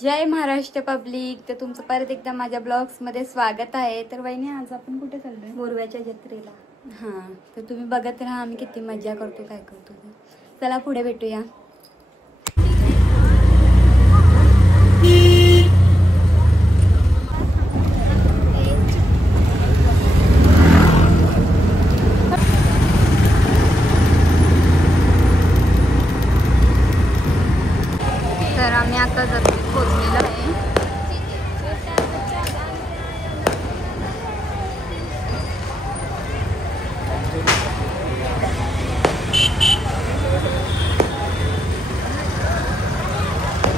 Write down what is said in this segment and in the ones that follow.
जय Maharashtra public. तर तुमचं परत एकदा माझ्या ब्लॉग्स मध्ये स्वागत आहे। तर वहिनी आज आपण कुठे चाललोय? मोरव्याच्या जत्रेला। हां, तर तुम्ही बघत राहा आम्ही किती मजा करतो, काय करतो। चला पुढे भेटूया। तर आम्ही आता जत्रेत पोहोचलेलो आहे।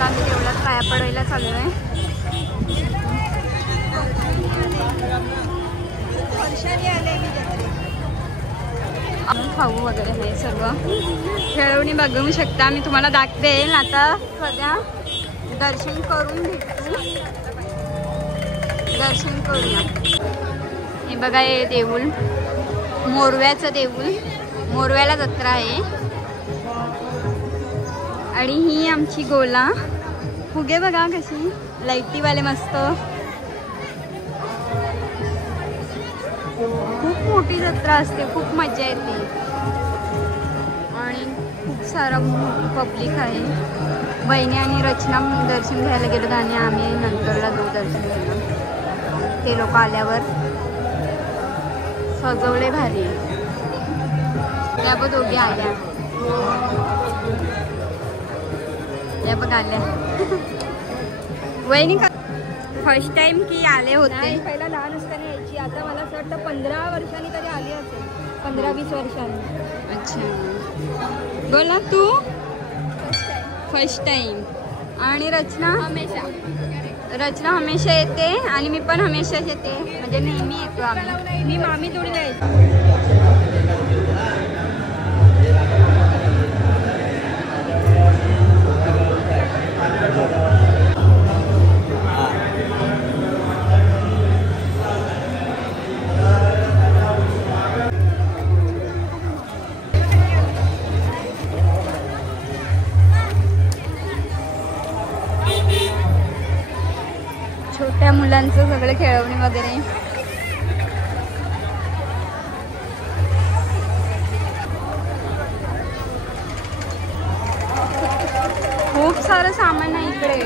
आम्ही देवळात पाया पडायला चालू आहे। खाऊ वगैरे हे सर्व खेळवणी बघू शकता। मी तुम्हाला दाखवेल। आता सध्या दर्शन करून भेटू, दर्शन करूया। हे बघा, हे देऊळ मोरव्याचं देऊळ, मोरव्याला जत्रा आहे। आणि ही आमची गोला फुगे बघा कशी लाईटीवाले मस्त। खूप मोठी जत्रा असते, खूप मजा येते आणि खूप सारा पब्लिक आहे। बहिणी आणि रचना दर्शन घ्यायला गेलो आणि आम्ही नंतरला दर्शन घेतलं। ते लोक आल्यावर सजवले भारी। त्या बघ दोघे आल्या, या बघ आल्या। वहिनी फर्स्ट टाइम की आले होते? पहिला लहान असताना यायची, आता मला असं वाटतं 15 वर्षांनी तरी आली असेल, 15-20 वर्षांनी। अच्छा, बोला तू? First time. आणि रचना? रचना हमेशा येते आणि मी पण हमेशाच येते, म्हणजे नेहमी येतो आम्ही। मी मामी जोडीला यायची। छोट्या मुलांचं सगळं खेळवणी वगैरे। खूप सारं सामान आहे इकडे,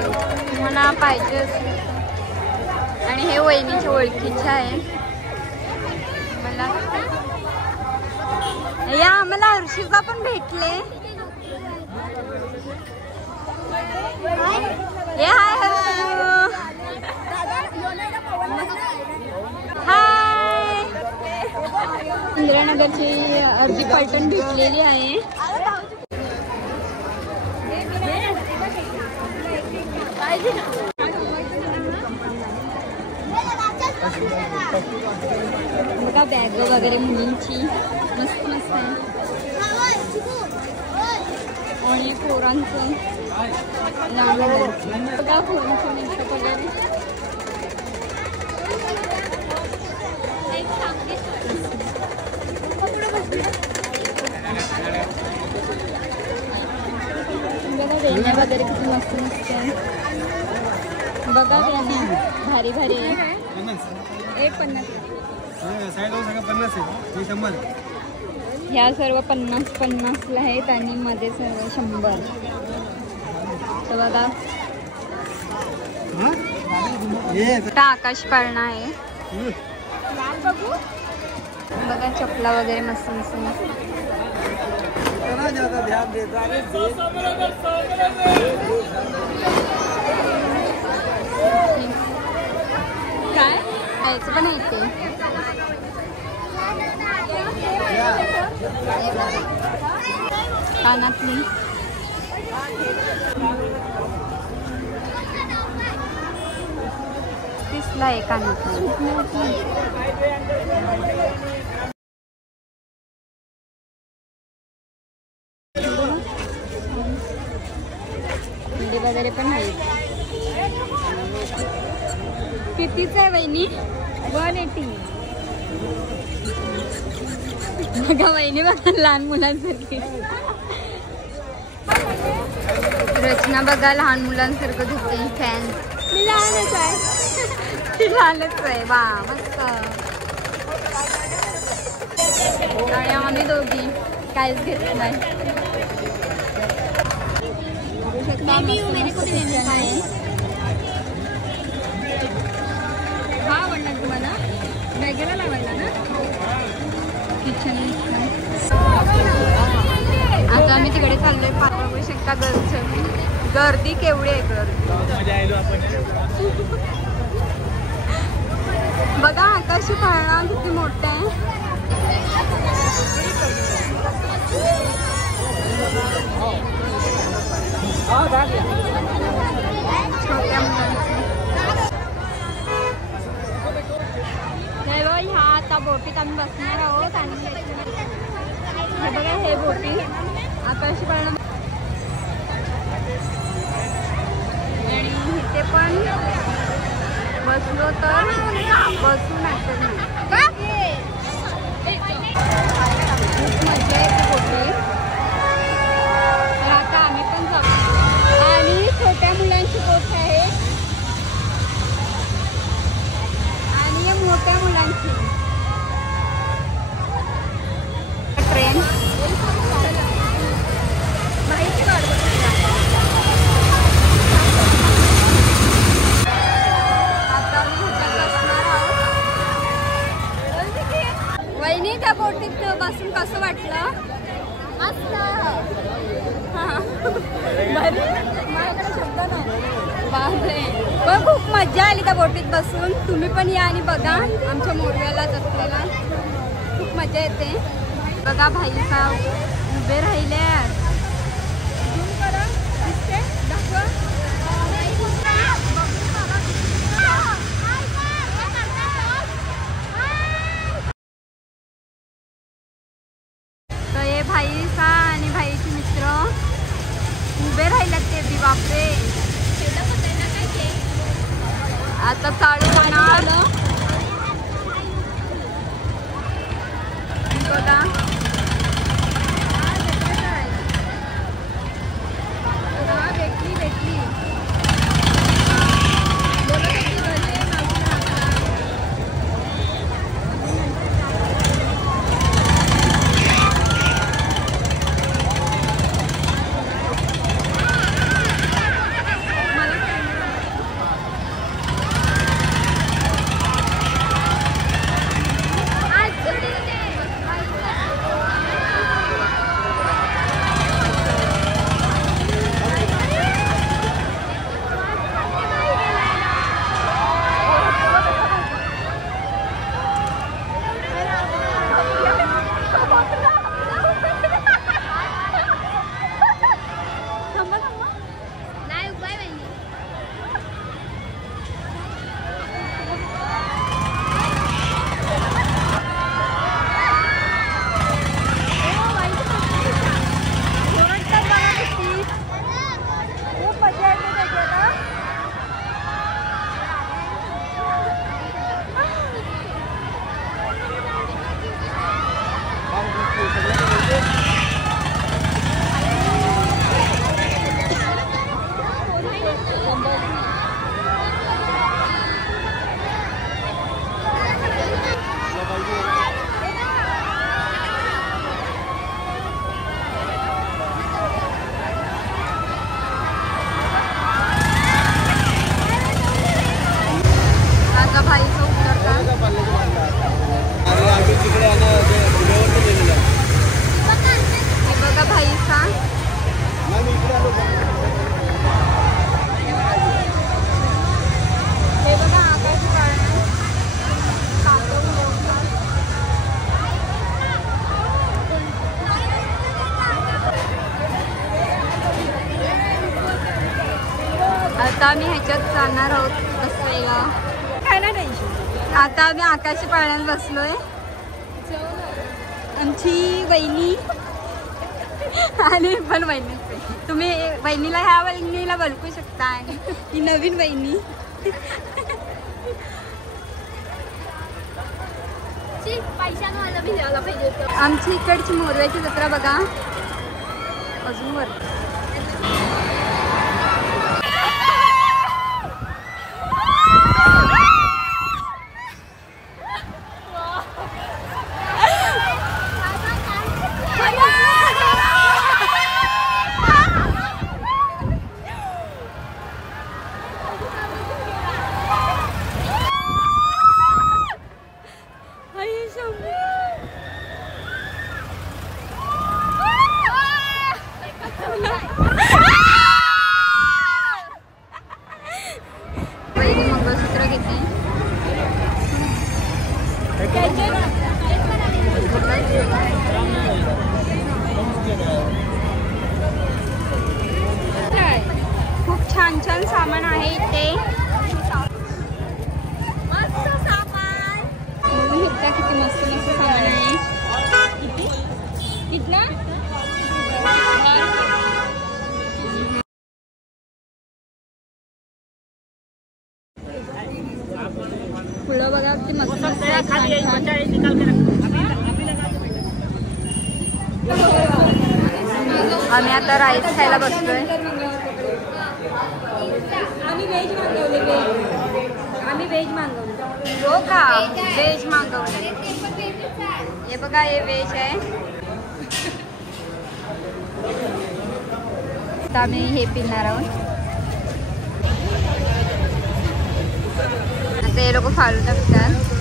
तुम्हाला पाहिजे असेल। आणि हे वहिनीच्या ओळखीचे आहे मला। या आम्हाला हर्षिता पण भेटले। हे हाय हर्षू, हाय। इंदिरानगरची अर्धी पलटण भेटलेली आहे। बघा बॅग वगैरे मुलींची मस्त मस्त आहे। आणि पोरांचं बघा, फोनचं मेकअप वगैरे। बघा वेण्या वगैरे किती मस्त मस्त आहे। बघा वेण्या भारी भारी आहे। एक 50, ह्या सर्व 50-50 आहेत आणि मध्ये सर्व 100। तर बघा आकाश पाळणा आहे। बघा चपला वगैरे मस्त मस्त मस्त। काय यायचं पण येते। कानातली दिसला आहे कानातली। अंडे वगैरे पण आहेत। कितीच आहे वहिनी? 180। बघा वहिनी बघा लहान मुलांसारखी। रचना बघा लहान मुलांसारखं झोपते फॅन. मी लहानच आहे. ती लहानच आहे. वा मस्त. आणि आम्ही दोघी काहीच घेतलं नाही. हा आवडला तुम्हाला बॅगेला लावायला ना किचन. आता आम्ही तिकडे चाललोय. बघू शकता गर्दी केवढी आहे. बघा आकाशी पाळणा किती मोठा आहे. छोट्या मुलांची ह्या आता बोटीत आम्ही बसणार आहोत. आणि हे बघा हे बोटी आकाशी पाळणा. आणि इथे पण बसलो तर बसून असेल खूप मजा येते बोटी. तर आता आम्ही पण जाऊ. आणि छोट्या मुलांची बोट आहे आणि मोठ्या मुलांची ट्रेन. माहिती आता बसणार आहोत. वहिनी त्या बोटीत बसून कसं वाटलं? मस्त. माझ्याकडे शब्द नाही. बापरे पण खूप मजा आली त्या बोटीत बसून. तुम्ही पण या आणि बघा आमच्या मोरव्यालाच असलेला खूप मजा येते. बघा भाई साहेब उभे राहिले. तर हे भाई सा आणि भाईचे मित्र उभे राहिलेत ते बी. बापरे आता चालू होणार बघा. भेटली आता आम्ही ह्याच्यात जाणार आहोत बसायला. काय ना टेन्शन. आता आम्ही आकाशी पाळण्यात बसलोय. आमची वहिनी आणि पण वहिनी तुम्ही वहिनीला ह्या वहिनीला बलकू शकता. ही नवीन वहिनी. आमची इकडची मोरव्याची जत्रा बघा अजून वर. घेते. खूप छान छान सामान आहे इथे. मस्त सामान. किती मस्त मस्त सामान आहे. कितना फुलं बघा किती मस्त मस्त आहेत, छान छान. आम्ही आता राईस खायला बसतोय. आम्ही व्हेज मागवले. आम्ही व्हेज मागवले. हो का? व्हेज मागवले. हे बघा हे व्हेज आहे. आता आम्ही हे पिणार आहोत. आता हे लोक फालुदा पितात.